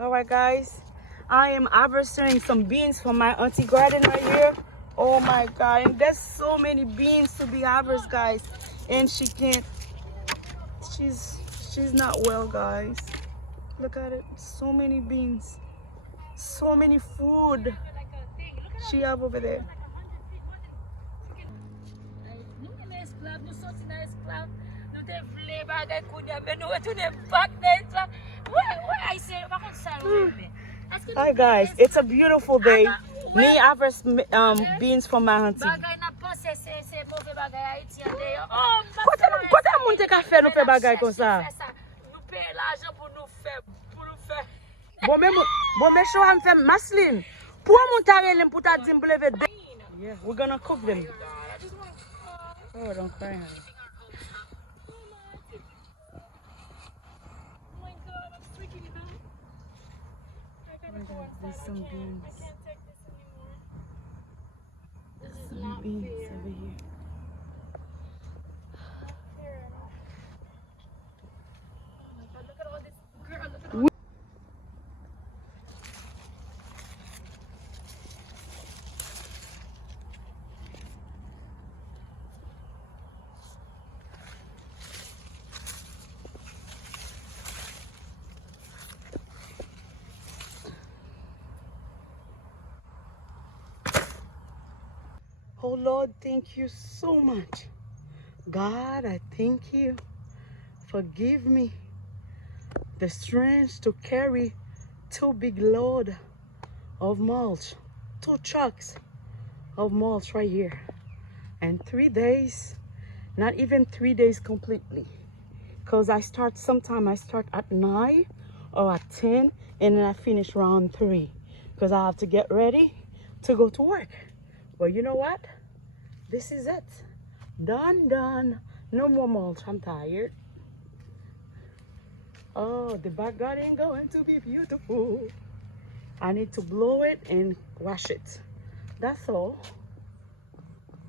All right, guys. I am harvesting some beans from my auntie garden right here. Oh my God. And there's so many beans to be harvested, guys. And she can't, she's not well, guys. Look at it. So many beans. So many food she have over there. Hi guys, it's a beautiful day. Me harvest beans from my auntie. Kote moun te ka fè nou fè bagay kon sa? Bon me show am fè maslin. Pou moun ta relem pou ta dim bleve de. Yeah, we're gonna cook them. Oh, don't cry, honey. There's some beans. Some beans over here. Oh Lord, thank you so much. God, I thank you. Forgive me the strength to carry 2 big load of mulch, 2 trucks of mulch right here. And 3 days, not even 3 days completely. Because I start at 9 or at 10 and then I finish around 3. Because I have to get ready to go to work. Well, you know what? This is it. Done. No more mulch. I'm tired. Oh, the back garden going to be beautiful. I need to blow it and wash it. That's all.